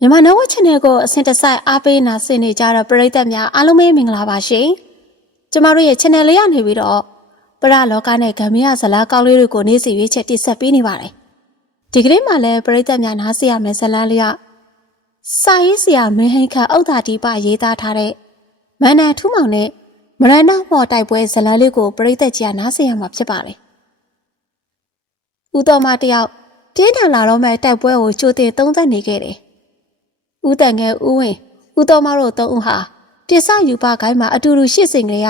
မြန်မာနဝ channel ကိုအစဉ်တစိုက်အားပေးနာဆင်နေကြတဲ့ပရိသတ်များအားလုံးပဲမင်္ဂလာပါရှင်။ကျမတို့ရဲ့ channel လေးရနေပြီးတော့ပရလောကနဲ့ဂမ်မီယာဇလာကောင်းလေးတွေကိုနေ့စီရွေးချက်တိဆက်ပေးနေပါတယ်။ဒီကနေ့မှလည်းပရိသတ်များနားဆင်ရမယ့်ဇလန်းလေးကစာရေးဆရာမင်းဟိန်ခအုတ်တာဒီပရေးသားထားတဲ့မန္တန်ထူးမောင်နဲ့မရဏမော်တိုက်ပွဲဇလန်းလေးကိုပရိသတ်ကြီးကနားဆင်ရမှာဖြစ်ပါတယ်။ဦးတော်မတယောက်ပြင်းထန်လာတော့မဲ့တိုက်ပွဲကိုကြိုတင်သုံးသပ်နေခဲ့တယ်။ ဦးတန်ငယ်ဦးဝင်ဦးတော်မတို့သုံးဦးဟာပြစ်စယူပခိုင်းမှာအတူတူရှစ်စင်ကလေးက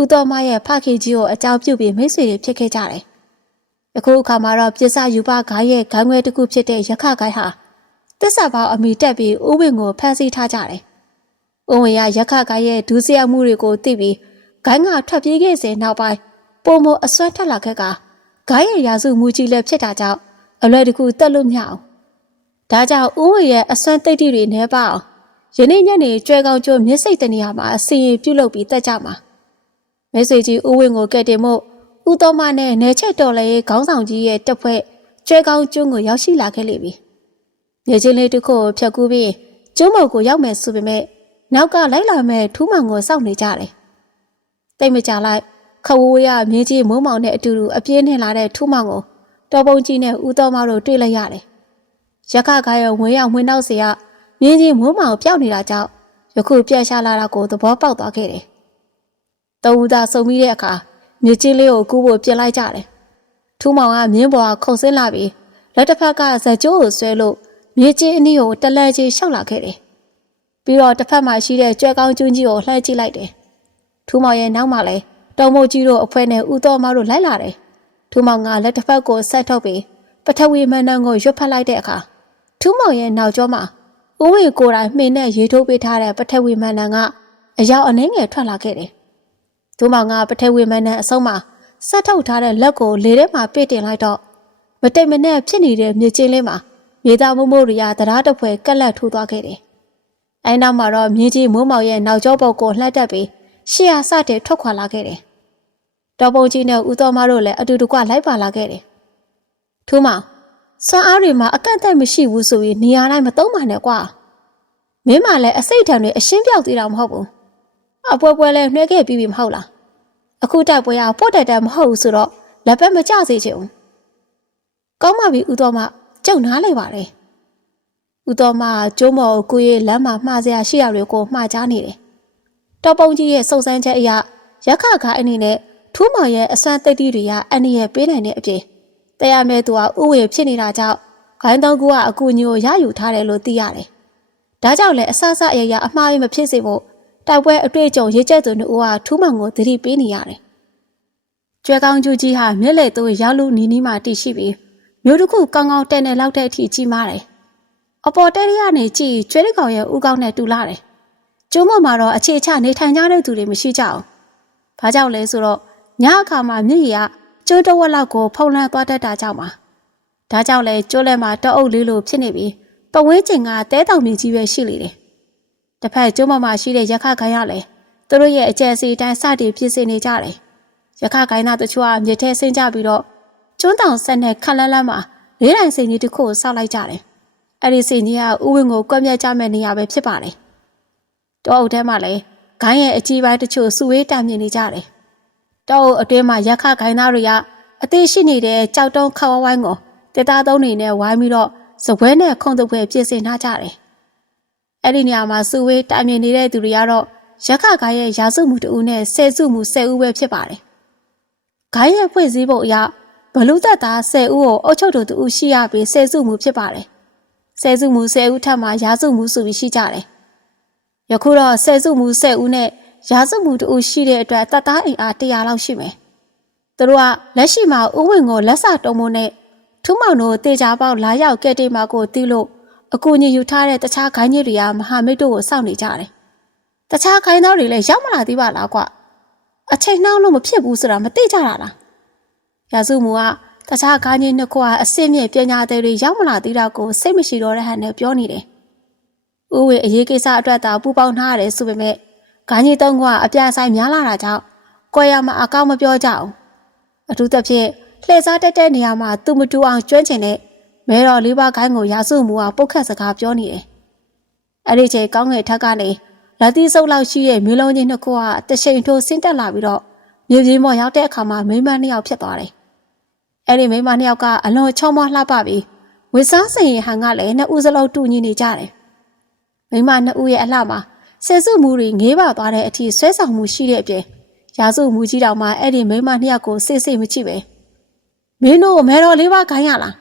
ဦးတော်မရဲ့ဖခင်ကြီးကိုအကြောင်းပြုပြီးမိတ်ဆွေတွေဖြစ်ခဲ့ကြတယ်။အခုအခါမှာတော့ပြစ်စယူပခိုင်းရဲ့ဂိုင်းွယ်တစ်ခုဖြစ်တဲ့ရခခိုင်းဟာတစ္ဆာပေါင်းအမိတက်ပြီးဦးဝင်ကိုဖမ်းဆီးထားကြတယ်။ဦးဝင်ကရခခိုင်းရဲ့ဒုစရမှုတွေကိုသိပြီးဂိုင်းကထွက်ပြေးခဲ့စဉ်နောက်ပိုင်းပုံမအစွမ်းထက်လာခဲ့ကဂိုင်းရဲ့ရာစုမှုကြီးလည်းဖြစ်တာကြောင့်အလွယ်တကူတက်လို့မရအောင် ဒါကြောင့်ဦးဝေရဲ့အစွမ်းတိတ်တိတွေနဲပါအောင်ယနေ့ညနေကျွဲကောင်းကျိုးမြစ်စိတ်တနေရာမှာအစီရင်ပြုတ်လုပ်ပြီးတက်ကြမှာမဲဆွေကြီးဦးဝင်းကိုကဲ့တင်မို့ဦးတော်မနဲ့နေချက်တော်လည်းခေါင်းဆောင်ကြီးရဲ့တက်ဖွဲ့ကျွဲကောင်းကျိုးကိုရောက်ရှိလာခဲ့လိမ့်ပြီနေချင်းလေးတစ်ခုကိုဖြတ်ကူးပြီးကျုံးမော်ကိုရောက်မယ်ဆိုပေမဲ့နောက်ကလိုက်လာမဲ့ထူးမောင်ကိုစောင့်နေကြတယ်တိတ်မကြလိုက်ခဝိုးရမြင်းကြီးမိုးမောင်နဲ့အတူတူအပြေးနှင်လာတဲ့ထူးမောင်ကိုတော်ပုံကြီးနဲ့ဦးတော်မတို့တွေ့လိုက်ရတယ် ရခကရဲ့ဝင်ရောက်ဝင်နောက်စီကမြင်းကြီးမိုးမောင်ပျောက်နေတာကြောင့်ယခုပြက်ရှာလာတာကိုသဘောပေါက်သွားခဲ့တယ်။တဝူသာစုံပြီးတဲ့အခါမြစ်ချင်းလေးကိုကူးဖို့ပြင်လိုက်ကြတယ်။ထူးမောင်ကမြင်းပေါ်ကခုန်ဆင်းလာပြီးလက်တစ်ဖက်ကဇက်ကျိုးကိုဆွဲလို့မြစ်ချင်းအနည်းကိုတလဲချင်းရှောက်လာခဲ့တယ်။ပြီးတော့တစ်ဖက်မှာရှိတဲ့ကြွက်ကောင်းကျွန်းကြီးကိုလှမ်းကြည့်လိုက်တယ်။ထူးမောင်ရဲ့နောက်မှာလဲတုံမို့ကြီးတို့အဖွဲနဲ့ဦးတော်မတို့လိုက်လာတယ်။ထူးမောင်ကလက်တစ်ဖက်ကိုဆက်ထုတ်ပြီးပထဝီမန္တန်ကိုရွတ်ဖက်လိုက်တဲ့အခါ ထူးမောင်ရဲ့နောက်ကျောမှာဦးဝေကိုယ်တိုင်မှင်နဲ့ရေထိုးပေးထားတဲ့ပထဝီမန္တန်ကအရောက်အနှဲငယ်ထွက်လာခဲ့တယ်။ထူးမောင်ကပထဝီမန္တန်အဆုံးမှာဆက်ထုတ်ထားတဲ့လက်ကိုလေထဲမှာပြည့်တင်လိုက်တော့မတိတ်မနဲ့ဖြစ်နေတဲ့မြေချင်းလေးမှာမြေသားမိုးမိုးရီယာတရားတစ်ဖွဲကက်လက်ထိုးသွားခဲ့တယ်။အဲနောက်မှာတော့မြေကြီးမိုးမောင်ရဲ့နောက်ကျောပုတ်ကိုလှမ်းတက်ပြီးရှေ့ဟာစတဲ့ထွက်ခွာလာခဲ့တယ်။တော်ပုံကြီးနဲ့ဦးတော်မတို့လည်းအတူတကွလိုက်ပါလာခဲ့တယ်။ထူးမောင် စွမ်းအားတွေမှာအကန့်အသတ်မရှိဘူးဆိုရင်နေရာတိုင်းမသုံးပါနဲ့ကွာမင်းမလည်းအစိတ်ထံတွေအရှင်းပြောက်သေးတာမဟုတ်ဘူးအပွဲပွဲလဲနှွှဲခဲ့ပြီးပြီမဟုတ်လားအခုတိုက်ပွဲကပို့တက်တယ်မဟုတ်ဘူးဆိုတော့လက်ပတ်မကျစေချင်ဘူးကောင်းပါပြီဦးတော်မကြုံနားလိုက်ပါတယ်ဦးတော်မကျိုးမော်ကိုရဲ့လမ်းမှာမှားစရာရှိရတွေကိုမှားချနေတယ်တော်ပုံကြီးရဲ့စုံစမ်းချက်အရရက်ခခအနေနဲ့ထူးမောင်ရဲ့အစွမ်းသိတိတွေကအနည်းရဲ့ပေးနိုင်တဲ့အပြင် တရားမဲ့သူကဥဝေဖြစ်နေတာကြောင့်ခိုင်းတော်ကူကအကူအညီကိုရယူထားတယ်လို့သိရတယ်။ဒါကြောင့်လည်းအဆအဆအရရအမှားရမဖြစ်စေဖို့တိုက်ပွဲအတွေ့အကြုံရေးချက်သူတို့ကထူးမောင်ကိုသတိပေးနေရတယ်။ကျွဲကောင်းကျူကြီးဟာမျက်လေသူရောက်လူနီးနီးမှတည်ရှိပြီးမျိုးတစ်ခုကောင်းကောင်းတဲနေလောက်တဲ့အထိကြီးမားတယ်။အပေါ်တဲရကနေကြည့်ကျွဲတစ်ကောင်ရဲ့ဥကောင်းနဲ့တူလာတယ်။ကျုံးမမှာတော့အခြေချနေထိုင်ကြတဲ့သူတွေမရှိကြအောင်။ဘာကြောင့်လဲဆိုတော့ညအခါမှာမြည်ရကျိုး တဝက်လောက်ကိုဖုံးလွှမ်းသွားတတ်တာကြောင့်ပါဒါကြောင့်လဲကျိုးလက်မှာတအုပ်လေးလိုဖြစ်နေပြီးပဝင်းကျင်ကတဲတောင်မြင့်ကြီးပဲရှိလေတယ်တစ်ဖက်ကျိုးမမှာရှိတဲ့ရခခိုင်းရလဲသူတို့ရဲ့အကျယ်စီတိုင်းစတင်ဖြစ်စေနေကြတယ်ရခခိုင်းသားတချို့ကမြစ်ထဲဆင်းကြပြီးတော့ကျွန်းတောင်ဆက်နဲ့ခက်လန်းလန်းမှာလေးတိုင်စင်ကြီးတစ်ခုကိုစောက်လိုက်ကြတယ်အဲ့ဒီစင်ကြီးကဥဝင်ကိုကွက်မြက်ကြမဲ့နေရာပဲဖြစ်ပါတယ်တောအုပ်ထဲမှာလဲဂိုင်းရဲ့အကြီးပိုင်းတချို့စုဝေးတာမြင်နေကြတယ် တောအုပ်အတွင်းမှာရက်ခခိုင်းသားတွေကအသေးရှိနေတဲ့ကြောက်တုံးခါဝဝိုင်းကိုတေတာသုံးနေနဲ့ဝိုင်းပြီးတော့စပွဲနဲ့ခုံတပွဲပြင်ဆင်ထားကြတယ်။အဲ့ဒီနေရာမှာစုဝေးတိုင်မြင်နေတဲ့သူတွေကတော့ရက်ခကားရဲ့ရာစုမှုတူနဲ့ဆယ်စုမှုဆယ်ဦးပဲဖြစ်ပါတယ်။ဂိုင်းရဲ့ဖွဲ့စည်းပုံအရဘလူသက်သားဆယ်ဦးကိုအုပ်ချုပ်သူတူရှိရပြီးဆယ်စုမှုဖြစ်ပါတယ်။ဆယ်စုမှုဆယ်ဦးထပ်မှာရာစုမှုဆိုပြီးရှိကြတယ်။ယခုတော့ဆယ်စုမှုဆယ်ဦးနဲ့ ရာစုမှုတူရှိတဲ့အတွက်တတ်သားအိမ်အား100လောက်ရှိမယ်။သူတို့ကလက်ရှိမှာဥဝင်ကိုလက်စတုံးမိုးနဲ့ထူးမောင်တို့တေချာပေါက်လာရောက်ကဲတေမာကိုတီးလို့အကူညီယူထားတဲ့တခြားခိုင်းကြီးတွေကမဟာမိတ်တို့ကိုစောင့်နေကြတယ်။တခြားခိုင်းသားတွေလည်းရောက်မလာသေးပါလားကွ။အချိန်နှောင်းလို့မဖြစ်ဘူးဆိုတာမသိကြတာလား။ရာစုမူကတခြားခိုင်းကြီးနှစ်ခုကအစ်စ်မြင့်ပညာသည်တွေရောက်မလာသေးတာကိုစိတ်မရှိတော့တဲ့ဟန်နဲ့ပြောနေတယ်။ဦးဝေအရေးကိစ္စအတွက်သာပူပေါင်းထားရတယ်ဆိုပေမဲ့ ခိုင်းကြီးသုံးကအပြဆိုင်များလာတာကြောင့်ကွယ်ရမှာအကောင့်မပြောကြအောင်။အထူးသဖြင့်လှည့်စားတက်တဲ့နေရာမှာသူမတူအောင်ကျွမ်းကျင်တဲ့မဲတော်လေးပါးခိုင်းကိုရာစုမူကပုတ်ခတ်စကားပြောနေတယ်အဲ့ဒီချိန်ကောင်းငယ်ထက်ကနေလက်သီးစုပ်လောက်ရှိရဲ့မျိုးလုံးကြီးနှစ်ခုကတရှိန်ထိုးဆင်းတက်လာပြီးတော့မြေပြင်ပေါ်ရောက်တဲ့အခါမှာမိန်းမနှစ်ယောက်ဖြစ်သွားတယ်။အဲ့ဒီမိန်းမနှစ်ယောက်ကအလွန်ချောမောလှပပြီးဝစ်စားစင်ရင်ဟန်ကလည်းနှစ်ဦးစလုံးတူညီနေကြတယ်။မိန်းမနှစ်ဦးရဲ့အလှမှာ ဆယ်စုမှုတွေငေးပါသွားတဲ့အထိဆွဲဆောင်မှုရှိတဲ့အပြင်ရာစုမှုကြီးတောင်မှအဲ့ဒီမိန်းမနှစ်ယောက်ကိုစိတ်စိတ်မချိပဲမင်းတို့မဲတော်လေးပါခိုင်းရလား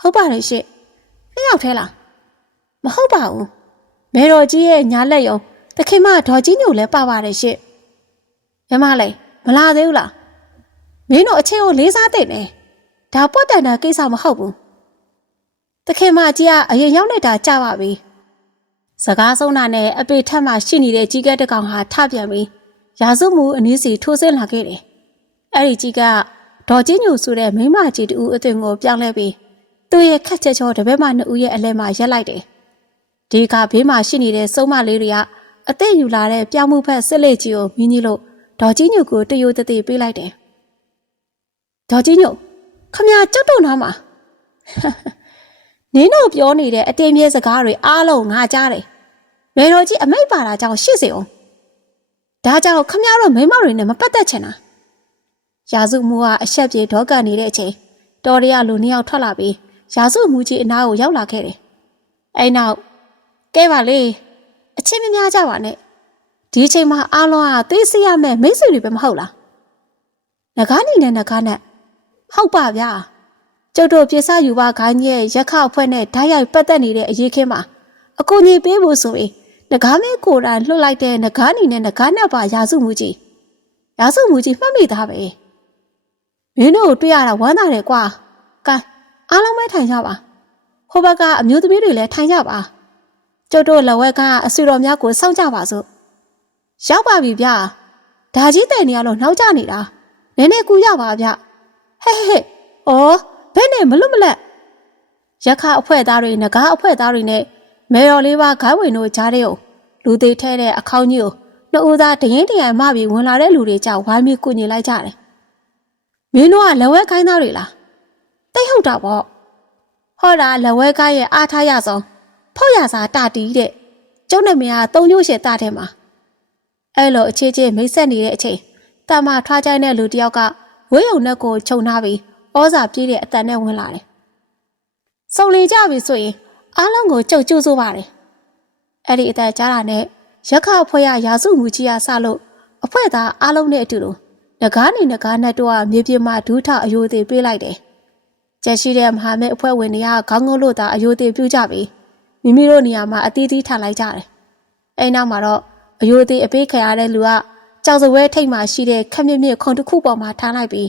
ဟုတ်ပါတယ်ရှင့်နှစ်ယောက်ထဲလားမဟုတ်ပါဘူးမဲတော်ကြီးရဲ့ညာလက်ယုံတခင်မဒေါ်ကြီးညိုလည်းပါပါတယ်ရှင့်မြမလေးမလာသေးဘူးလားမင်းတို့အချင်းကိုလေးစားတဲ့နေဒါပွတ်တန်တဲ့ကိစ္စမဟုတ်ဘူးတခင်မကြီးကအရင်ရောက်နေတာကြပါပြီ စကားဆုံးတာနဲ့အပေထက်မှရှိနေတဲ့ကြီးကဲတစ်ကောင်ဟာထပြန်ပြီးရာစုမှုအနည်းစီထိုးဆင်းလာခဲ့တယ်အဲ့ဒီကြီးကဒေါ်ကြီးညိုဆိုတဲ့မိန်းမကြီးတူအသွင်ကိုပြောင်းလဲပြီးသူ့ရဲ့ခက်ချက်ချောတပည့်မနှစ်ဦးရဲ့အလဲမှာရက်လိုက်တယ်ဒီကဘေးမှာရှိနေတဲ့စုံမလေးတွေကအသက်ယူလာတဲ့ပြောင်းမှုဖက်စစ်လက်ကြီးကိုမြင်းကြီးလို့ဒေါ်ကြီးညိုကိုတရိုးတသေးပေးလိုက်တယ်ဒေါ်ကြီးညိုခမကြောက်တော့နားမှာ နင်းတို့ပြောနေတဲ့အတင်းမြဲစကားတွေအားလုံးငါကြားတယ်မေတော်ကြီးအမိတ်ပါတာကြောင့်ရှစ်စေအောင်ဒါကြောင့်ခမရတို့မိမတွေနဲ့မပတ်သက်ချင်တာရာစုမူကအဆက်ပြေဒေါကန်နေတဲ့အချိန်တော်ရရလူနှစ်ယောက်ထွက်လာပြီးရာစုမူကြီးအနားကိုရောက်လာခဲ့တယ်အဲ့နောက်ကဲပါလေအချင်းမများကြပါနဲ့ဒီအချိန်မှာအားလုံးကသိစေရမယ့်မိတ်ဆွေတွေပဲမဟုတ်လားငကားနီနဲ့ငကားနဲ့ဟုတ်ပါဗျာ ကျုပ်တို့ပြေစယူပါခိုင်းရဲ့ရက်ခအဖွဲ့နဲ့ဓာတ်ရိုက်ပတ်သက်နေတဲ့အရေးခင်းမှာအကူအညီပေးဖို့ဆိုရင်ငကားမဲကိုယ်တိုင်လွှတ်လိုက်တဲ့ငကားနီနဲ့ငကားနဲ့ပါရာစုမှုကြီးရာစုမှုကြီးမှတ်မိသားပဲမင်းတို့တွေ့ရတာဝမ်းသာတယ်ကွာကဲအားလုံးပဲထိုင်ကြပါဟိုဘက်ကအမျိုးသမီးတွေလည်းထိုင်ကြပါကျုပ်တို့လက်ဝဲကအဆွေတော်များကိုစောင့်ကြပါစို့ရောက်ပါပြီဗျာဒါကြီးတဲ့နေရလို့နှောက်ကြနေတာနည်းနည်းကူရပါဗျဟဲ့ဟဲ့ဟဲ့ဩ ဘယ်နဲ့မလွတ်မလက်ရက်ခအဖွဲ့သားတွေငကားအဖွဲ့သားတွေနဲ့မေတော်လေးပါဂိုင်းဝင်တို့ကြားတဲ့လူသေးထဲတဲ့အခေါင်းကြီးကိုနှစ်ဦးသားတရင်တရံမပြီးဝင်လာတဲ့လူတွေကြောင့်ဝိုင်းပြီးကုညီလိုက်ကြတယ်မင်းတို့ကလက်ဝဲခိုင်းသားတွေလားတိတ်ဟုတ်တာပေါ့ဟောတာလက်ဝဲကားရဲ့အားထားရဆုံးဖောက်ရစာတတီးတဲ့ကျုံနဲ့မင်းကတုံညို့ရှည်တတဲ့မှာအဲ့လိုအခြေချင်းမိတ်ဆက်နေတဲ့အချိန်တာမထွားကြိုင်းတဲ့လူတယောက်ကဝေးုံနဲ့ကိုခြုံထားပြီး ဩဇာပြေးတဲ့အတန်နဲ့ဝင်လာတယ်။စုံလင်ကြပြီဆိုရင်အားလုံးကိုကြုတ်ကျိုးဆိုးပါတယ်။အဲ့ဒီအတန်ကြားတာနဲ့ရက်ခအဖွဲ့ရရာစုမှုကြီးရဆလို့အဖွဲ့သားအားလုံးနဲ့အတူတူငကားနေငကားနဲ့တော့မြေပြင်မှာဒူးထအယိုသေးပေးလိုက်တယ်။ကျက်ရှိတဲ့မဟာမိတ်အဖွဲ့ဝင်တွေကခေါင်းငုံလို့သာအယိုသေးပြုကြပြီးမိမိတို့နေရာမှာအသီးသီးထားလိုက်ကြတယ်။အဲ့နောက်မှာတော့အယိုသေးအပေးခံရတဲ့လူကကြောက်စပွဲထိတ်မှရှိတဲ့ခက်မြင့်မြင့်ခုံတစ်ခုပေါ်မှာထားလိုက်ပြီး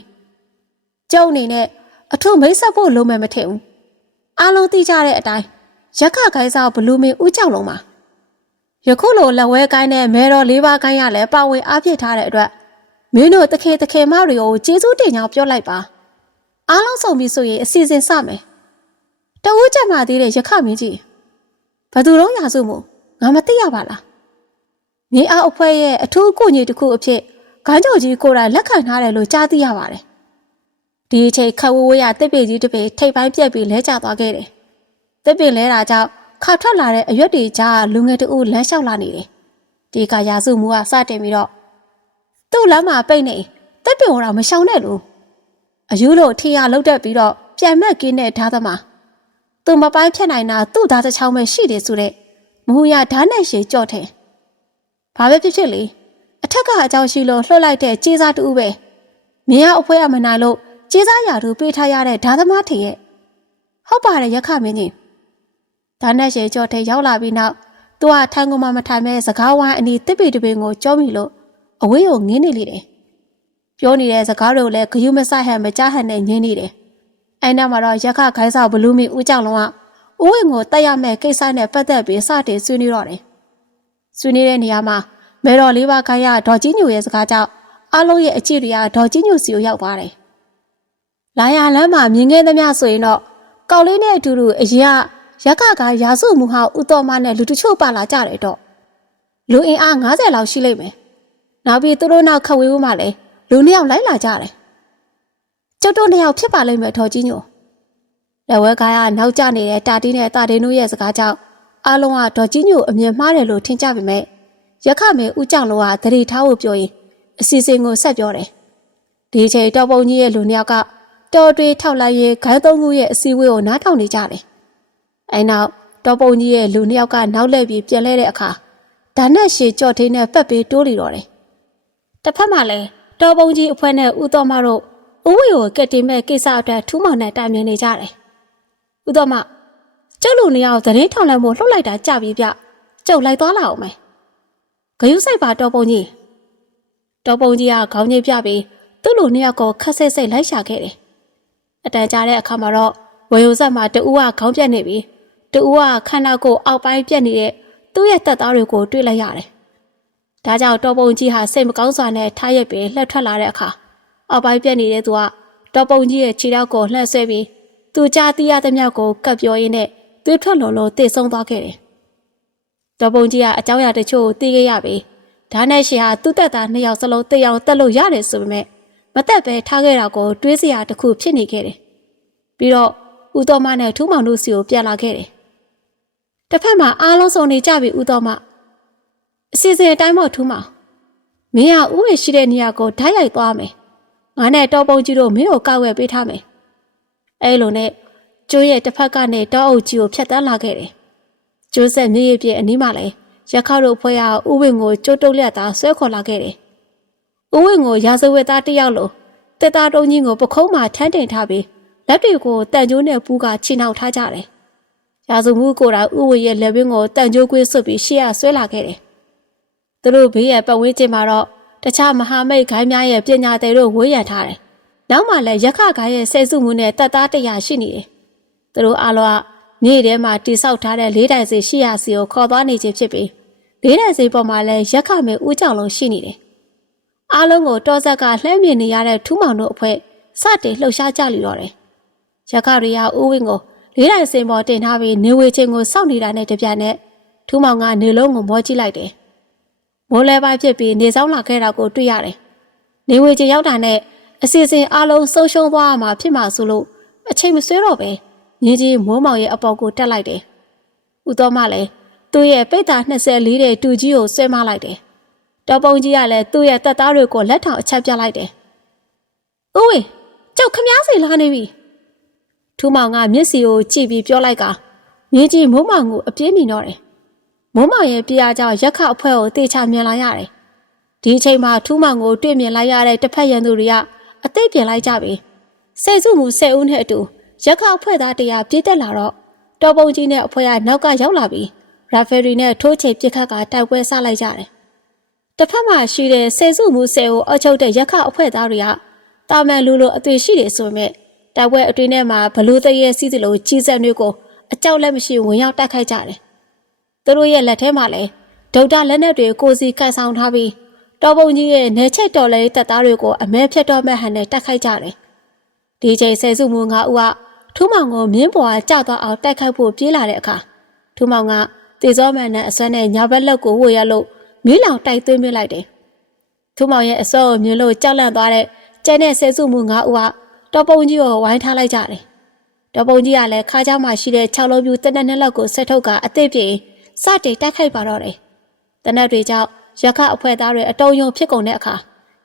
ကျုံအနေနဲ့အထုမိတ်ဆက်ဖို့လုံးမယ်မထင်ဘူးအားလုံးသိကြတဲ့အတိုင်းရက်ခခိုင်းစားဘလူးမင်းဦးကြောက်လုံးမှာယခုလိုလက်ဝဲကိုင်းနဲ့မဲတော်လေးပါးကိုင်းရလဲပါဝင်အားပြစ်ထားတဲ့အတွက်မင်းတို့တခေတခေမတွေကိုကျေးဇူးတင်ကြောင်းပြောလိုက်ပါအားလုံးစုံပြီဆိုရင်အစီအစဉ်စမယ်တဝူးချက်မှသေးတဲ့ရခမင်းကြီးဘသူတော့ရာစုမို့ငါမသိရပါလားမြေအားအဖွဲရဲ့အထူးကိုကြီးတစ်ခုအဖြစ်ဂိုင်းကြော်ကြီးကိုယ်တိုင်လက်ခံထားတယ်လို့ကြားသိရပါတယ် ဒီအချိန်ခက်ဝဝရတစ်ပေကြီးတစ်ပေထိပ်ပိုင်းပြက်ပြီးလဲကျသွားခဲ့တယ်တစ်ပင်လဲတာကြောင့်ခါထွက်လာတဲ့အရွက်တွေကြားလူငယ်တူလမ်းလျှောက်လာနေတယ်ဒီကရာစုမူကစတင်ပြီးတော့သူ့လမ်းမှာပိတ်နေတစ်ပင်တော့မရှောင်နဲ့လို့အယူလို့ထီရလောက်တက်ပြီးတော့ပြန်မက်ကင်းတဲ့ဓာသမားသူမပိုင်းဖြတ်နိုင်တာသူ့သားတစ်ချောင်းပဲရှိတယ်ဆိုတဲ့မဟူရဓာတ်နဲ့ရှည်ကြော့တယ်ဘာပဲဖြစ်ဖြစ်လေအထက်ကအကြောင်းရှိလို့လှုပ်လိုက်တဲ့ကြေးစားတူပဲမင်းကအဖွဲရမနိုင်လို့ ကြေးစားရာသူပေးထားရတဲ့ဓာသမားထင်ရဲ့ဟုတ်ပါတယ်ရခမင်းကြီးဒါနဲ့ရှည်ကြော့တဲ့ရောက်လာပြီးနောက်သူကထိုင်ကုန်မှမထိုင်မဲ့စကားဝိုင်းအနီးတစ်ပေတစ်ပင်ကိုကြောမိလို့အဝေးကိုငင်းနေလေတယ်ပြောနေတဲ့စကားတွေကိုလည်းဂယုမဆဟန်မကြဟန်နဲ့ငင်းနေတယ်အဲ့နောက်မှာတော့ရခခိုင်းစားဘလူးမီဦးကြောင်လုံးကဦးဝင်ကိုတက်ရမဲ့ကိစ္စနဲ့ပတ်သက်ပြီးစတင်ဆွေးနွေးတော့တယ်ဆွေးနွေးတဲ့နေရာမှာမဲတော်လေးပါးခိုင်းရဒေါ်ကြီးညိုရဲ့စကားကြောင့်အားလုံးရဲ့အချစ်တွေကဒေါ်ကြီးညိုစီကိုရောက်သွားတယ် လာရလမ်းမှာမြင်ခဲ့သမျှဆိုရင်တော့ကောက်လေးနဲ့အတူတူအရင်ကရခကရာစုမူဟာဥတော်မနဲ့လူတချို့ပါလာကြတယ်တော့လူအင်အား90လောက်ရှိလိမ့်မယ်နောက်ပြီးသူတို့နောက်ခတ်ဝေးဦးမှလည်းလူနှစ်ယောက်လိုက်လာကြတယ်ကျုပ်တို့နှစ်ယောက်ဖြစ်ပါလိမ့်မယ်ထော်ကြီးညိုလက်ဝဲကားကနောက်ကျနေတဲ့တာတီးနဲ့တာတင်းတို့ရဲ့စကားကြောင့်အားလုံးကဒေါ်ကြီးညိုအမြင်မှားတယ်လို့ထင်ကြပေမဲ့ရခမဲဦးကြောင့်လောကသတိထားဖို့ပြောရင်အစီအစဉ်ကိုဆက်ပြောတယ်ဒီအချိန်တော်ပုံကြီးရဲ့လူနှစ်ယောက်က တော်တွေထောက်လိုက်ရေးဂိုင်းသုံးခုရဲ့အစည်းအဝေးကိုနားထောင်နေကြတယ်အဲနောက်တော်ပုံကြီးရဲ့လူနှစ်ယောက်ကနောက်လှည့်ပြီးပြန်လဲတဲ့အခါဒါနဲ့ရှည်ကြော့ထင်းနဲ့ပက်ပြီးတိုးလီတော့တယ်တစ်ဖက်မှာလည်းတော်ပုံကြီးအဖွဲ့နဲ့ဦးတော်မတို့ဦးဝေကိုကက်တင်မဲ့ကိစ္စအတွက်ထူးမောင်နဲ့တိုင်ပင်နေကြတယ်ဦးတော်မကျုပ်လူနေအောင်သတင်းထောင်လိုက်မှုလှုပ်လိုက်တာကြပြီဗျကျုပ်လိုက်သွားလာအောင်မယ်ဂယုစိုက်ပါတော်ပုံကြီးတော်ပုံကြီးကခေါင်းကြီးပြပြီးသူ့လူနှစ်ယောက်ကိုခက်ဆဲဆဲလိုက်ရှာခဲ့တယ် အတန်ကြာတဲ့အခါမှာတော့ဝေယုဆက်မှာတူဦးကခေါင်းပြက်နေပြီတူဦးကခန္ဓာကိုယ်အောက်ပိုင်းပြက်နေတဲ့သူ့ရဲ့တက်သားတွေကိုတွေ့လိုက်ရတယ်။ဒါကြောင့်တော်ပုံကြီးဟာစိတ်မကောင်းစွာနဲ့ထားရက်ပြီးလှက်ထွက်လာတဲ့အခါအောက်ပိုင်းပြက်နေတဲ့သူကတော်ပုံကြီးရဲ့ခြေထောက်ကိုလှန့်ဆွဲပြီးသူကြားသိရသမျှကိုကပ်ပြောရင်းနဲ့သွေးထွက်လွန်လို့တည်ဆုံသွားခဲ့တယ်။တော်ပုံကြီးကအကြောင်းအရာတချို့ကိုသိခဲ့ရပြီးဒါနဲ့ရှင်ဟာသူ့တက်သားနှစ်ယောက်စလုံးတည်အောင်တက်လို့ရတယ်ဆိုပေမဲ့ မတက်ပဲထားခဲ့တာကိုတွေးစရာတစ်ခုဖြစ်နေခဲ့တယ်။ပြီးတော့ဦးတော်မနဲ့ထူးမောင်တို့စီကိုပြန်လာခဲ့တယ်။တစ်ဖက်မှာအားလုံးစုံနေကြပြီဦးတော်မအစီအစဉ်အတိုင်းမို့ထူးမောင်မင်းကဥဝေရှိတဲ့နေရာကိုဓာတ်ရိုက်သွားမယ်။ငါနဲ့တော်ပုံကြီးတို့မင်းကိုကောက်ဝဲပေးထားမယ်။အဲလိုနဲ့ကျိုးရဲ့တစ်ဖက်ကနေတောအုပ်ကြီးကိုဖျက်တမ်းလာခဲ့တယ်။ကျိုးဆက်မြေရဲ့ပြည့်အနီးမှလည်းရခောက်တို့ဖွဲ့ရဥဝင်းကိုကျိုးတုတ်လက်သားဆွဲခေါ်လာခဲ့တယ်။ ဥဝင်းကိုရာဇဝတ်သားတစ်ယောက်လိုတက်သားတုံးကြီးကိုပခုံးမှာထမ်းတင်ထားပြီးလက်တွေကိုတန်ကျိုးနဲ့ပူးကချီနှောက်ထားကြတယ်။ရာဇမှုကိုယ်တိုင်ဥဝင်းရဲ့လက်ဝင်းကိုတန်ကျိုးကွေးဆွတ်ပြီးရှေ့ရဆွဲလာခဲ့တယ်။သူတို့ဘေးရဲ့ပတ်ဝန်းကျင်မှာတော့တခြားမဟာမိတ်ဂိုင်းများရဲ့ပညာသည်တို့ဝေးရန်ထားတယ်။နောက်မှလည်းရခဂိုင်းရဲ့ဆဲစုမှုနဲ့တပ်သားတရာရှိနေတယ်။သူတို့အားလုံးကမြေထဲမှာတိဆောက်ထားတဲ့လေးတိုင်စီရှိရစီကိုခေါ်သွားနေခြင်းဖြစ်ပြီးလေးတိုင်စီပေါ်မှာလည်းရက်ခမဲဦးကြောင်လုံးရှိနေတယ်။ အားလုံးကိုတောဆက်ကလှမ်းမြင်နေရတဲ့ထူးမောင်တို့အဖွဲ့စတင်လှုပ်ရှားကြလိတော့တယ်။ရက်ခရိယာဦးဝင်းကိုလေးတိုင်စင်ပေါ်တင်ထားပြီးနေဝေချင်းကိုစောင့်နေတာနဲ့တပြိုင်နက်ထူးမောင်ကနေလုံးကိုမောကြည့်လိုက်တယ်။မိုးလဲပိုင်းဖြစ်ပြီးနေဆောင်လာခဲ့တာကိုတွေ့ရတယ်။နေဝေချင်းရောက်တာနဲ့အစီအစဉ်အားလုံးဆုံးရှုံးသွားမှာဖြစ်မှာဆိုလို့အချိန်မဆွဲတော့ပဲမြင်းကြီးမိုးမောင်ရဲ့အပေါ်ကိုတက်လိုက်တယ်။ဦးတော်မလည်းသူ့ရဲ့ပိတ်တာ24တဲ့တူကြီးကိုဆွဲမလိုက်တယ်။ တော်ပုံကြီးကလည်းသူ့ရဲ့တက်သားတွေကိုလက်ထောင်အချက်ပြလိုက်တယ်။ဦးဝေကြောက်ခမားစီလာနေပြီ။ထူးမောင်ကမျက်စီကိုကြည့်ပြီးပြောလိုက်ကမြင်းကြီးမိုးမောင်ကိုအပြင်းမြင်တော့တယ်။မိုးမောင်ရဲ့ပြားကြောင့်ရက်ခအဖွဲ့ကိုတေချာမြင်လာရတယ်။ဒီအချိန်မှာထူးမောင်ကိုတွေ့မြင်လိုက်ရတဲ့တစ်ဖက်ရန်သူတွေကအသိပြင်လိုက်ကြပြီ။ဆယ်စုမှုဆယ်ဦးနဲ့အတူရက်ခအဖွဲ့သားတရားပြည့်တက်လာတော့တော်ပုံကြီးနဲ့အဖွဲ့ကနောက်ကရောက်လာပြီးရာဖယ်ရီနဲ့ထိုးချေပြစ်ခတ်ကတိုက်ပွဲဆလိုက်ကြတယ်။ တစ်ဖက်မှာရှိတဲ့ဆယ်စုမှုဆယ်ကိုအချုပ်တဲ့ရက်ခအဖွဲ့သားတွေကတာမန်လူလိုအသွေးရှိတယ်ဆိုပေမဲ့တိုက်ပွဲအတွင်းထဲမှာဘလူးတရဲစီးသလိုကြီးစက်မျိုးကိုအကြောက်လက်မရှိဝင်ရောက်တိုက်ခိုက်ကြတယ်။သူတို့ရဲ့လက်ထဲမှာလည်းဒုတ်တာလက်နက်တွေကိုစီကိုက်ဆောင်ထားပြီးတော်ပုံကြီးရဲ့နေချက်တော်လေးတပ်သားတွေကိုအမဲဖြတ်တော်မဲ့ဟန်နဲ့တိုက်ခိုက်ကြတယ်။ဒီချိန်ဆယ်စုမှုငါဦးကထူးမောင်ကိုမြင်းပေါ်ကကျသွားအောင်တိုက်ခိုက်ဖို့ပြေးလာတဲ့အခါထူးမောင်ကတေဇောမန်နဲ့အစွမ်းနဲ့ညာဘက်လက်ကိုဝှေရလို့ မီးလောင်တိုက်သွင်းပြလိုက်တယ်။သူမောင်ရဲ့အစောကိုမြင်လို့ကြောက်လန့်သွားတဲ့ကျန်တဲ့ဆဲစုမှုငါးဦးကတော်ပုံကြီးကိုဝိုင်းထားလိုက်ကြတယ်။တော်ပုံကြီးကလည်းခါးကြားမှာရှိတဲ့၆လုံးပြူတနက်နှစ်လောက်ကိုဆက်ထုတ်ကအသည့်ပြင်စတင်တိုက်ခိုက်ပါတော့တယ်။တနက်တွေကြောင့်ရခအဖွဲသားတွေအတုံယုံဖြစ်ကုန်တဲ့အခါ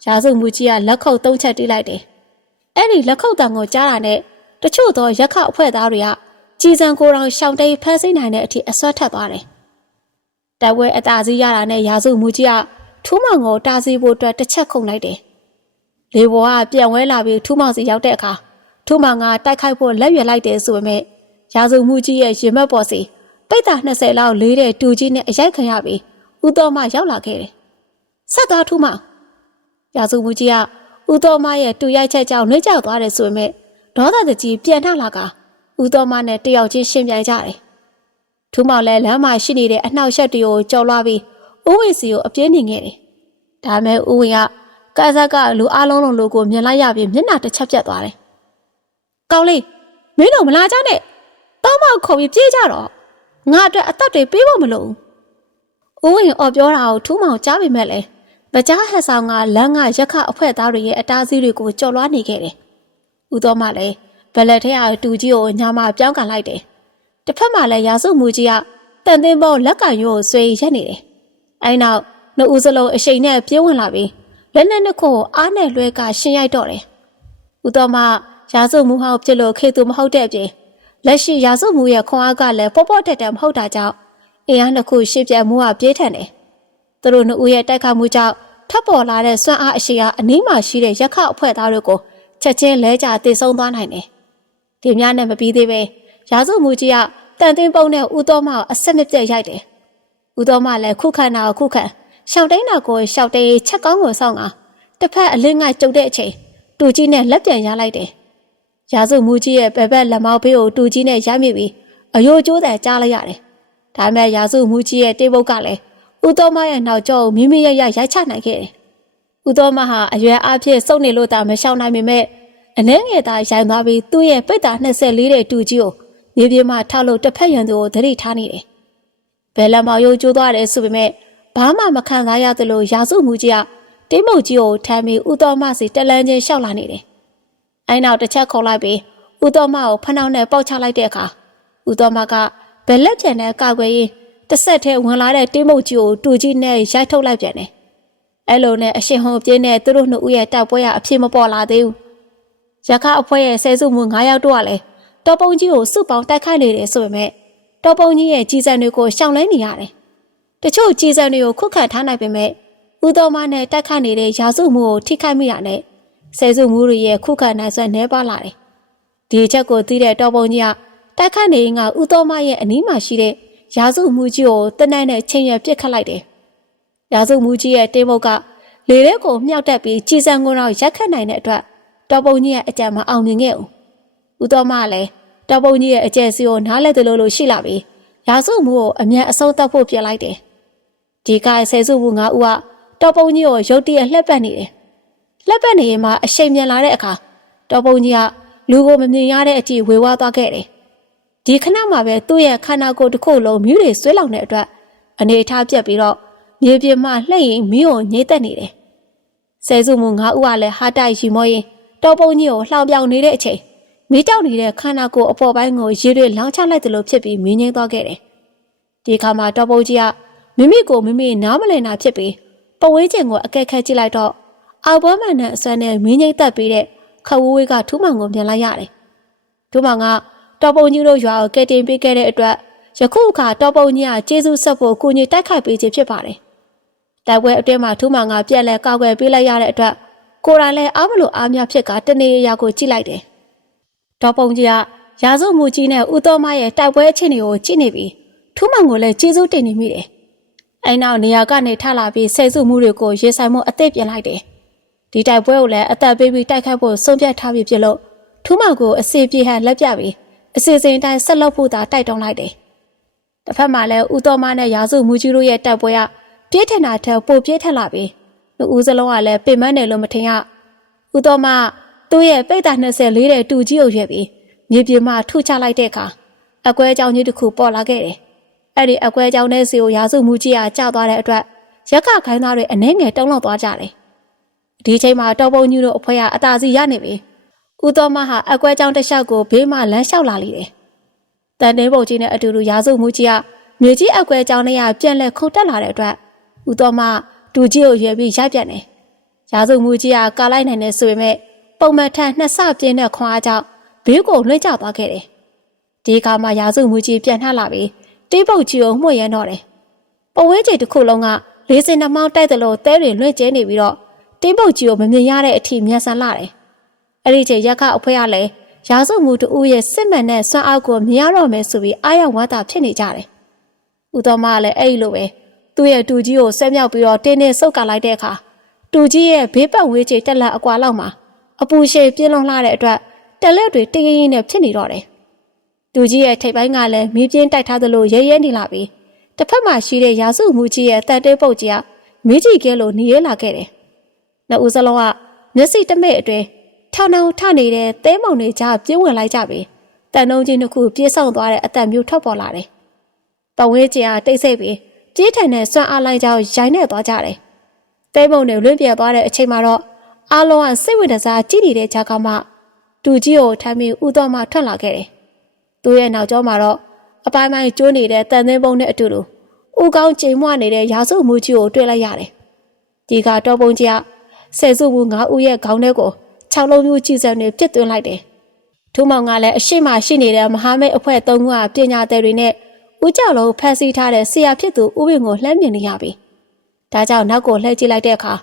ရာစုမှုကြီးကလက်ခုပ်သုံးချက်တီးလိုက်တယ်။အဲ့ဒီလက်ခုပ်တံကိုကြားတာနဲ့တချို့သောရခအဖွဲသားတွေကကြည်စံကိုယ်တော်ရှောင်းတိတ်ဖမ်းဆီးနိုင်တဲ့အထိအဆွတ်ထက်သွားတယ်။ တိုက်ပွဲအသာစီးရတာနဲ့ရာစုမှုကြီးကထူးမောင်ကိုတားဆီးဖို့အတွက်တစ်ချက်ခုန်လိုက်တယ်။လေဘောကပြန်ဝဲလာပြီးထူးမောင်စီရောက်တဲ့အခါထူးမောင်ကတိုက်ခိုက်ဖို့လက်ရွယ်လိုက်တယ်ဆိုပေမဲ့ရာစုမှုကြီးရဲ့ရင်မက်ပေါ်စီပိတ်တာ20လောက်လေးတဲ့တူကြီးနဲ့အရိုက်ခံရပြီးဦးတော်မရောက်လာခဲ့တယ်။ဆက်သွားထူးမောင်ရာစုမှုကြီးကဦးတော်မရဲ့တူရိုက်ချက်ကြောင့်နှွေးကြောက်သွားတယ်ဆိုပေမဲ့ဒေါသတကြီးပြန်ထလာကဦးတော်မနဲ့တယောက်ချင်းရှင်ပြိုင်ကြတယ်။ ထူးမောင်လည်းလမ်းမှာရှိနေတဲ့အနှောက်ယှက်တွေကိုကြော်လွှားပြီးဦးဝေစီကိုအပြင်းနေခဲ့တယ်။ဒါမဲ့ဦးဝေကကာဇက်ကလူအလုံးလုံးလူကိုမြင်လိုက်ရပြီးမျက်နှာတစ်ချက်ပြတ်သွားတယ်။ကောင်းလေးမင်းတို့မလာကြနဲ့။တောင်းမခေါ်ပြီးပြေးကြတော့ငါအတွက်အသက်တွေပေးဖို့မလိုဘူး။ဦးဝေအော်ပြောတာကိုထူးမောင်ကြားပေမဲ့လည်းဗကြားဟက်ဆောင်ကလမ်းကရက်ခအဖွဲ့သားတွေရဲ့အတားအဆီးတွေကိုကြော်လွှားနေခဲ့တယ်။ဦးတော်မလည်းဘလက်ထဲကတူကြီးကိုညာမပြောင်းကန်လိုက်တယ်။ တစ်ဖက်မှာလည်းရာစုမူကြီးကတန်တင်းပေါ်လက်ကင်ရိုးကိုဆွေရက်နေတယ်။အဲဒီနောက်နှစ်ဦးစလုံးအရှိန်နဲ့ပြေးဝင်လာပြီးလက်နဲ့နှစ်ခုကိုအားနဲ့လွှဲကရှင်းရိုက်တော့တယ်။ဦးတော်မရာဇုမှုဟောင်းဖြစ်လို့ခေသူမဟုတ်တဲ့အပြင်လက်ရှိရာဇုမှုရဲ့ခွန်အားကလည်းပေါ့ပေါ့တက်တက်မဟုတ်တာကြောင့်အင်အားနှစ်ခုရှင်းပြမှုကပြေးထန်တယ်။သူတို့နှစ်ဦးရဲ့တိုက်ခိုက်မှုကြောင့်ထပ်ပေါ်လာတဲ့စွမ်းအားအရှိအားအနည်းမှရှိတဲ့ရက်ခအဖွဲ့သားတွေကိုချက်ချင်းလဲကျတည်ဆုံသွားနိုင်တယ်။ဒီများနဲ့မပြီးသေးပဲ ရာဇုမှုကြီးကတန်တင်းပုံနဲ့ဦးတော်မကိုအဆက်မပြတ်ရိုက်တယ်။ဦးတော်မလည်းခုခံတာကိုခုခံရှောက်တိုင်းတာကိုရှောက်တေးချက်ကောင်းကိုစောင့်ကတစ်ဖက်အလင်းငိုက်ကျုပ်တဲ့အချိန်တူကြီးနဲ့လက်ပြန်ရလိုက်တယ်။ရာဇုမှုကြီးရဲ့ပဲဘက်လက်မောက်ဘေးကိုတူကြီးနဲ့ရိုက်မိပြီးအယိုးကျိုးတယ်ကြားလိုက်ရတယ်။ဒါပေမဲ့ရာဇုမှုကြီးရဲ့တေးပုတ်ကလည်းဦးတော်မရဲ့နောက်ကျောကိုမိမိရရရိုက်ချနိုင်ခဲ့တယ်။ဦးတော်မဟာအရွယ်အဖြစ်စုပ်နေလို့တာမရှောင်နိုင်ပေမဲ့အနှဲငယ်သားရိုင်သွားပြီးသူ့ရဲ့ပိတ်တာ24တဲ့တူကြီးကို မြေပြင်မှာထောက်လို့တစ်ဖက်ရန်သူကိုသတိထားနေတယ်။ဘယ်လက်မောက်ရိုးကျိုးသွားတယ်ဆိုပေမဲ့ဘာမှမခံစားရသလိုရာစုမှုကြီးကတင်းမုတ်ကြီးကိုထမ်းပြီးဦးတော်မစီတလန်းချင်းရှောက်လာနေတယ်။အဲနောက်တစ်ချက်ခေါ်လိုက်ပြီးဦးတော်မကိုဖနှောင်းနဲ့ပေါက်ချလိုက်တဲ့အခါဦးတော်မကဘယ်လက်ပြန်နဲ့ကောက်ွယ်ရင်တစ်ဆက်တည်းဝင်လာတဲ့တင်းမုတ်ကြီးကိုတူကြီးနဲ့ရိုက်ထုတ်လိုက်ပြန်တယ်။အဲလိုနဲ့အရှင်ဟုံပြင်းနဲ့သူတို့နှစ်ဦးရဲ့တိုက်ပွဲကအဖြစ်မပေါ်လာသေးဘူး။ရခအဖွဲ့ရဲ့ဆဲစုမှု9ယောက်တော့ကလည်း တော်ပုံကြီးကိုစုပေါင်းတိုက်ခိုက်နေတယ်ဆိုပေမဲ့တော်ပုံကြီးရဲ့ကြီးစံတွေကိုရှောင်လဲနေရတယ်။တချို့ကြီးစံတွေကိုခုခံထားနိုင်ပေမဲ့ဦးတော်မနဲ့တိုက်ခိုက်နေတဲ့ရာစုမှုကိုထိခိုက်မိတာနဲ့ဆဲစုမှုတွေရဲ့ခုခံနိုင်စွမ်းနှဲပါလာတယ်။ဒီအချက်ကိုသိတဲ့တော်ပုံကြီးကတိုက်ခိုက်နေရင်ကဦးတော်မရဲ့အနီးမှာရှိတဲ့ရာစုမှုကြီးကိုတနက်နဲ့ချိန်ရပစ်ခတ်လိုက်တယ်။ရာစုမှုကြီးရဲ့တင်းမုတ်ကလေထဲကိုမြှောက်တက်ပြီးကြီးစံကုန်းတော့ရက်ခတ်နိုင်တဲ့အတွက်တော်ပုံကြီးရဲ့အကြံမအောင်မြင်ခဲ့ဘူး။ ဦးတော်မလည်းတော်ပုံကြီးရဲ့အကျယ်စီကိုနားလဲတယ်လို့လို့ရှိလာပြီးရာစုမှုကိုအမြန်အဆုံးသတ်ဖို့ပြစ်လိုက်တယ်။ဒီကဆယ်စုမှုငါဦးကတော်ပုံကြီးကိုရုတ်တရက်လှက်ပတ်နေတယ်။လှက်ပတ်နေရင်မှအရှိန်မြန်လာတဲ့အခါတော်ပုံကြီးကလူကိုမမြင်ရတဲ့အထိဝေဝါးသွားခဲ့တယ်။ဒီခဏမှပဲသူ့ရဲ့ခန္ဓာကိုယ်တစ်ခုလုံးမြူးတွေဆွဲလောင်တဲ့အတွက်အနေထားပြက်ပြီးတော့မြေပြင်မှာလှည့်ရင်မီးကိုညှိတက်နေတယ်။ဆယ်စုမှုငါဦးကလည်းဟာတိုက်ရီမောရင်တော်ပုံကြီးကိုလှောင်ပြောင်နေတဲ့အချိန် မီးတောက်နေတဲ့ခန္ဓာကိုယ်အပေါ်ပိုင်းကိုရေတွေလောင်းချလိုက်တယ်လို့ဖြစ်ပြီးမင်းငိမ့်သွားခဲ့တယ်။ဒီခါမှာတော်ပုံကြီးကမိမိကိုမိမိနားမလည်နာဖြစ်ပြီးပဝေးကျင်ကိုအကက်ခတ်ကြည့်လိုက်တော့အောက်ဘွားမှန်တဲ့အစွမ်းနဲ့မင်းငိမ့်သက်ပြီးတဲ့ခဝဝေးကထူးမောင်ကိုပြန်လိုက်ရတယ်။ထူးမောင်ကတော်ပုံကြီးတို့ရွာကိုကဲတင်ပေးခဲ့တဲ့အတွက်ယခုအခါတော်ပုံကြီးကကျေးဇူးဆက်ဖို့ကိုကြီးတိုက်ခိုက်ပေးခြင်းဖြစ်ပါတယ်။တိုက်ပွဲအတွင်းမှာထူးမောင်ကပြက်လဲကောက်ွယ်ပေးလိုက်ရတဲ့အတွက်ကိုယ်တိုင်လည်းအားမလို့အားများဖြစ်ကတနေရာကိုကြည့်လိုက်တယ်။ ဒေါ်ပုံကြီးကရာဇုမှုကြီးနဲ့ဦးတော်မရဲ့တိုက်ပွဲအခြေအနေကိုကြည့်နေပြီးထူးမောင်ကိုလည်းကျေးဇူးတင်နေမိတယ်။အဲနောက်နေရာကနေထလာပြီးဆယ်စုမှုတွေကိုရေဆိုင်မှုအသစ်ပြင်လိုက်တယ်။ဒီတိုက်ပွဲကိုလည်းအသက်ပေးပြီးတိုက်ခိုက်ဖို့ဆုံးဖြတ်ထားပြီးပြလို့ထူးမောင်ကိုအစီပြေဟန်လက်ပြပြီးအစီအစဉ်တိုင်းဆက်လုပ်ဖို့သာတိုက်တွန်းလိုက်တယ်။တစ်ဖက်မှာလည်းဦးတော်မနဲ့ရာဇုမှုကြီးတို့ရဲ့တိုက်ပွဲကပြည့်ထန်တာထက်ပိုပြည့်ထန်လာပြီးလူဦးစလုံးကလည်းပင်မတယ်လို့မထင်ရဦးတော်မ သူ့ရဲ့ပိတ်တာ24တဲ့တူကြီးကိုရွက်ပြီးမြေပြင်မှာထုချလိုက်တဲ့အခါအကွဲကြောင်ကြီးတစ်ခုပေါ်လာခဲ့တယ်အဲ့ဒီအကွဲကြောင်တဲ့စီကိုရာစုမှုကြီးကကျသွားတဲ့အတွက်ရက်ခခိုင်းသားတွေအနှဲငယ်တုံးလောက်သွားကြတယ်ဒီချိန်မှာတော်ပုံကြီးတို့အဖွဲကအသာစီရနေပြီဦးတော်မဟာအကွဲကြောင်တစ်လျှောက်ကိုဘေးမှလမ်းလျှောက်လာလိမ့်တယ်တန်တင်းပုံကြီးနဲ့အတူတူရာစုမှုကြီးကမြေကြီးအကွဲကြောင်နဲ့ပြန်လဲခုန်တက်လာတဲ့အတွက်ဦးတော်မတူကြီးကိုရွယ်ပြီးရိုက်ပြတ်နေရာစုမှုကြီးကကာလိုက်နိုင်တယ်ဆိုပေမဲ့ ပုံမှန်ထက်နှစ်ဆပြင်းတဲ့ခွန်အားကြောင့်ဘေးကိုလွှင့်ကျသွားခဲ့တယ်ဒီအခါမှာရာစုမှုကြီးပြန်ထလာပြီးတေးပုတ်ကြီးကိုမှု့ရမ်းတော့တယ်ပဝဲကြီးတစ်ခုလုံးကလေးစင်နှမောင်းတိုက်တယ်လို့တဲတွေလွှင့်ကျဲနေပြီးတော့တင်းပုတ်ကြီးကိုမမြင်ရတဲ့အထိမြန်ဆန်လာတယ်အဲ့ဒီချိန်ရက်ကအဖွဲရလဲရာစုမှုတူရဲ့စစ်မှန်တဲ့ဆွမ်းအားကိုမြင်ရတော့မယ်ဆိုပြီးအားရဝမ်းသာဖြစ်နေကြတယ်ဦးတော်မကလည်းအဲ့လိုပဲသူ့ရဲ့တူကြီးကိုဆွဲမြောက်ပြီးတော့တင်းနဲ့ဆုပ်ကလိုက်တဲ့အခါတူကြီးရဲ့ဘေးပတ်ဝေးချေတက်လက်အကွာလောက်မှာ အပူရှည်ပြင်းလွန်လှတဲ့အတွက်တက်လက်တွေတရင်းရင်းနဲ့ဖြစ်နေတော့တယ်။တူကြီးရဲ့ထိပ်ပိုင်းကလည်းမီးပြင်းတိုက်ထားသလိုရဲရဲနေလာပြီးတစ်ဖက်မှာရှိတဲ့ရာစုမှုကြီးရဲ့တန်တဲပုတ်ကြီးကမီးကြီးကဲလို့နေရလာခဲ့တယ်။နှစ်ဦးစလုံးကမျက်စိတမဲ့အတွင်းထောင်ထောင်ထနေတဲ့သဲမောင်တွေကြားပြင်းဝင်လိုက်ကြပြီးတန်နှုံးချင်းတစ်ခုပြေးဆောင်သွားတဲ့အသက်မျိုးထွက်ပေါ်လာတယ်။ပဝဲကျင်ကတိတ်ဆိတ်ပြီးပြေးထန်တဲ့စွမ်းအားလိုက်ကြောင်းရိုင်းနေသွားကြတယ်။တဲမုံတွေလွင့်ပြသွားတဲ့အချိန်မှာတော့ အားလုံးကစိတ်ဝင်စားကြည့်နေတဲ့ကြားကမှတူကြီးကိုထမ်းပြီးဥတော်မှထွက်လာခဲ့တယ်။သူ့ရဲ့နောက်ကျောမှာတော့အပိုင်းပိုင်းကျိုးနေတဲ့တန်သင်းပုံနဲ့အတူတူဦးကောင်းချိန်မွနေတဲ့ရာစုမှုကြီးကိုတွေ့လိုက်ရတယ်။ဒီကတော့ပုံကြီးကဆယ်စုမှု၅ဦးရဲ့ခေါင်းထဲကို၆လုံးမျိုးကြည်စံတွေပြစ်သွင်းလိုက်တယ်။ထူးမောင်ကလည်းအရှိမရှိနေတဲ့မဟာမိတ်အဖွဲ့၃ခုကပညာသည်တွေနဲ့ဦးကြောက်လုံးဖန်ဆီးထားတဲ့ဆရာဖြစ်သူဦးဝင်းကိုလှမ်းမြင်နေရပြီ။ဒါကြောင့်နောက်ကိုလှည့်ကြည့်လိုက်တဲ့အခါ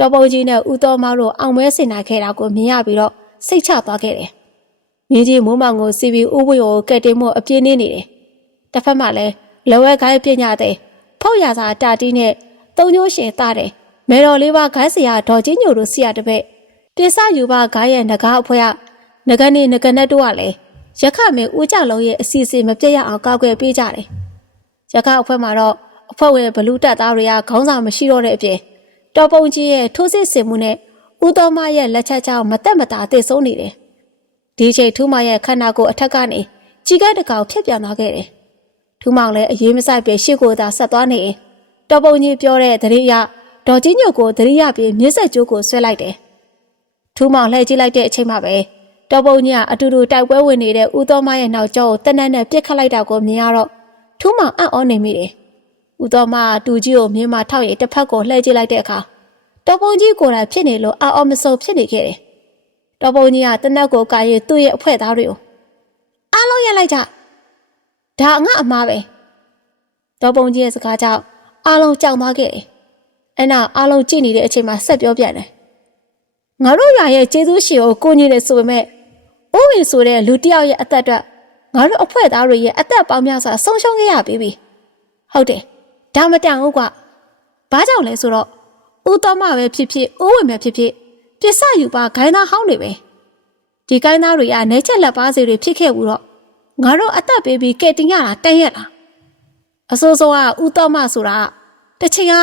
တော်ပုံကြီးနဲ့ဦးတော်မောင်တို့အောင်မဲစင်နိုင်ခဲ့တာကိုမြင်ရပြီးတော့စိတ်ချသွားခဲ့တယ်။မြင်းကြီးမိုးမောင်ကိုစီပြီးဦးဝင်းကိုကက်တင်မှုအပြင်းနေနေတယ်။တစ်ဖက်မှာလည်းလဝဲခိုင်းပညာတဲ့ဖောက်ရစာတာတီးနဲ့တုံညိုးရှင်သားတယ်မေတော်လေးပါခိုင်းစရာဒေါ်ကြီးညိုတို့စီရတပည့်ပြစယူပါခိုင်းရဲ့ငကားအဖွဲကငကနေငကနဲ့တို့ကလည်းရခမင်းဦးကြလုံးရဲ့အစီအစဉ်မပြတ်ရအောင်ကောက်ွယ်ပေးကြတယ်။ရခအဖွဲမှာတော့အဖွဲ့ဝင်ဘလူးတက်သားတွေကခေါင်းဆောင်မရှိတော့တဲ့အပြင် တော်ပုံကြီးရဲ့ထိုးစစ်ဆင်မှုနဲ့ဦးတော်မရဲ့လက်ချက်ကြောင့်မတက်မတာအသေးဆုံးနေတယ်။ဒီချိန်ထူးမရဲ့ခန္ဓာကိုယ်အထက်ကနေကြီးကဲတကောင်ဖြတ်ပြန်သွားခဲ့တယ်။ထူးမောင်လည်းအရေးမဆိုင်ပဲရှေ့ကိုသာဆက်သွားနေရင်တော်ပုံကြီးပြောတဲ့တရေရဒေါ်ကြီးညို့ကိုတရေရပြီးမြစ်ဆက်ကျိုးကိုဆွဲလိုက်တယ်။ထူးမောင်လှည့်ကြည့်လိုက်တဲ့အချိန်မှာပဲတော်ပုံကြီးကအတူတူတိုက်ပွဲဝင်နေတဲ့ဦးတော်မရဲ့နောက်ကျောကိုတနက်နဲ့ပြစ်ခတ်လိုက်တာကိုမြင်ရတော့ထူးမောင်အံ့ဩနေမိတယ်။ ဦးတော်မကတူကြီးကိုမြင်းမထောက်ရတစ်ဖက်ကိုလှည့်ကြည့်လိုက်တဲ့အခါတော်ပုံကြီးကိုယ်တိုင်ဖြစ်နေလို့အံ့ဩမဆုံးဖြစ်နေခဲ့တယ်။တော်ပုံကြီးကတနက်ကိုကာရီသူ့ရဲ့အဖွဲသားတွေကိုအားလုံးရက်လိုက်ကြ။ဒါငါအမားပဲ။တော်ပုံကြီးရဲ့စကားကြောင့်အားလုံးကြောက်သွားခဲ့တယ်။အဲ့နောက်အားလုံးကြည့်နေတဲ့အချိန်မှာဆက်ပြောပြတယ်။ငါတို့ရွာရဲ့ကျေးဇူးရှင်ကိုကိုကြီးတယ်ဆိုပေမဲ့အိုးဝင်ဆိုတဲ့လူတစ်ယောက်ရဲ့အသက်အတွက်ငါတို့အဖွဲ့သားတွေရဲ့အသက်ပေါင်းများစွာဆုံးရှုံးခဲ့ရပြီပြီ။ဟုတ်တယ်။ ဒါမတန်ဘူးကွ။ဘာကြောင့်လဲဆိုတော့ဦးတော်မပဲဖြစ်ဖြစ်အိုးဝင်ပဲဖြစ်ဖြစ်ပြစ်စယူပါဂိုင်းသားဟောင်းတွေပဲ။ဒီဂိုင်းသားတွေကနေချက်လက်ပါးစီတွေဖြစ်ခဲ့ဘူးတော့ငါတို့အသက်ပေးပြီးကဲတင်ရတာတန်ရက်လား။အစိုးစိုးကဦးတော်မဆိုတာတချင်က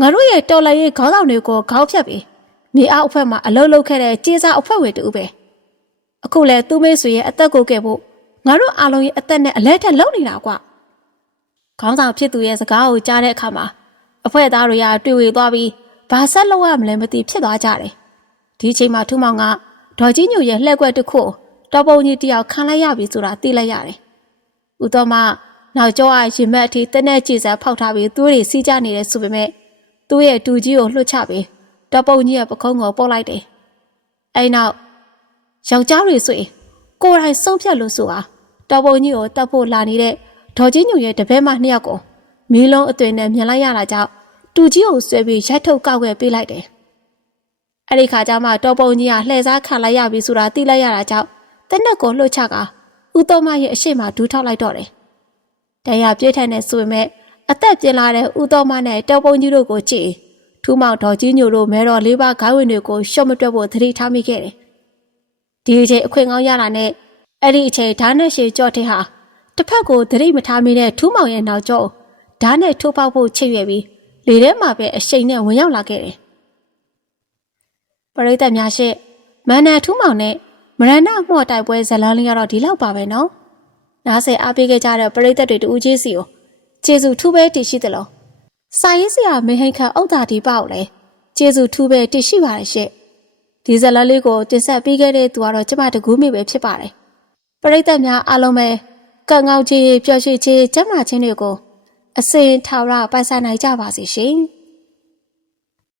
ငါတို့ရဲ့တော်လိုက်ရေးခေါင်းဆောင်တွေကိုခေါင်းဖြတ်ပြီးမြေအောက်အဖွဲ့မှာအလုပ်လုပ်ခဲ့တဲ့ကြေးစားအဖွဲ့ဝင်တူပဲအခုလဲသူမေးဆွေရဲ့အသက်ကိုကဲဖို့ငါတို့အားလုံးရဲ့အသက်နဲ့အလဲထက်လုံနေတာကွ ခေါင်းဆောင်ဖြစ်သူရဲ့စကားကိုကြားတဲ့အခါမှာအဖွဲ့သားတွေကတွေ့ဝေသွားပြီးဘာဆက်လုပ်ရမလဲမသိဖြစ်သွားကြတယ်ဒီချိန်မှာထူးမောင်ကဒေါ်ကြီးညိုရဲ့လှက်ွက်တစ်ခုတော်ပုံကြီးတယောက်ခံလိုက်ရပြီဆိုတာသိလိုက်ရတယ်ဦးတော်မနောက်ကျောအားရင်မက်အထိတနက်ကြည်စံဖောက်ထားပြီးသွေးတွေစီးကြနေတယ်ဆိုပေမဲ့သူ့ရဲ့တူကြီးကိုလွှတ်ချပြီးတပုံကြီးရဲ့ပခုံးကိုပုတ်လိုက်တယ်။အဲနောက်ယောက်ျားတွေဆိုရင်ကိုယ်တိုင်ဆုံးဖြတ်လို့ဆိုတာတပုံကြီးကိုတတ်ဖို့လာနေတဲ့ ဒေါ်ကြီးညိုရဲ့တပည့်မနှစ်ယောက်ကိုမီးလုံးအသွင်နဲ့မြင်လိုက်ရတာကြောင့်တူကြီးကိုဆွဲပြီးရိုက်ထုတ်ကောက်ွယ်ပေးလိုက်တယ်။အဲဒီခါကျမှတော်ပုံကြီးကလှည့်စားခံလိုက်ရပြီဆိုတာသိလိုက်ရတာကြောင့်တနက်ကိုလှုပ်ချကဦးတော်မရဲ့အရှိမဒူးထောက်လိုက်တော့တယ်။တရားပြည့်ထန်တဲ့ဆိုပေမဲ့အသက်ပြင်းလာတဲ့ဦးတော်မနဲ့တောက်ပုံကြီးတို့ကိုကြည့်ထူးမောင်တော်ကြီးညိုတို့မဲတော်လေးပါးဂိုင်းဝင်တွေကိုရှော့မတွက်ဖို့သတိထားမိခဲ့တယ်။ဒီအချိန်အခွင့်ကောင်းရတာနဲ့အဲ့ဒီအချိန်ဓာတ်နဲ့ရှည်ကြော့တဲ့ဟာ တစ်ဖက်ကိုသတိမထားမိတဲ့ထူးမောင်ရဲ့နောက်ကျောဓာတ်နဲ့ထိုးပေါက်ဖို့ချိတ်ရွယ်ပြီးလေထဲမှာပဲအရှိန်နဲ့ဝင်ရောက်လာခဲ့တယ်။ပရိသတ်များရှေ့မန္တန်ထူးမောင်နဲ့မရဏအမော့တိုက်ပွဲဇလန်းလေးကတော့ဒီလောက်ပါပဲနော်။နားဆယ်အားပေးခဲ့ကြတဲ့ပရိသတ်တွေတူးကြီးစီကိုကျေစုထူးပဲတည်ရှိသလိုစာရေးဆရာမဟိန်ခန့်ဥဒ္ဒါဒီပေါ့လေကျေစုထူးပဲတည်ရှိပါတယ်ရှင့်ဒီဇလန်လေးကိုတင်ဆက်ပေးခဲ့တဲ့သူကတော့ကျမတကူးမိပဲဖြစ်ပါတယ်ပရိသတ်များအားလုံးပဲ ကံကောင်းခြင်းပျော်ရွှင်ခြင်းကျမ်းမာခြင်းတွေကိုအစင်ထာဝရပိုင်ဆိုင်နိုင်ကြပါစေရှင်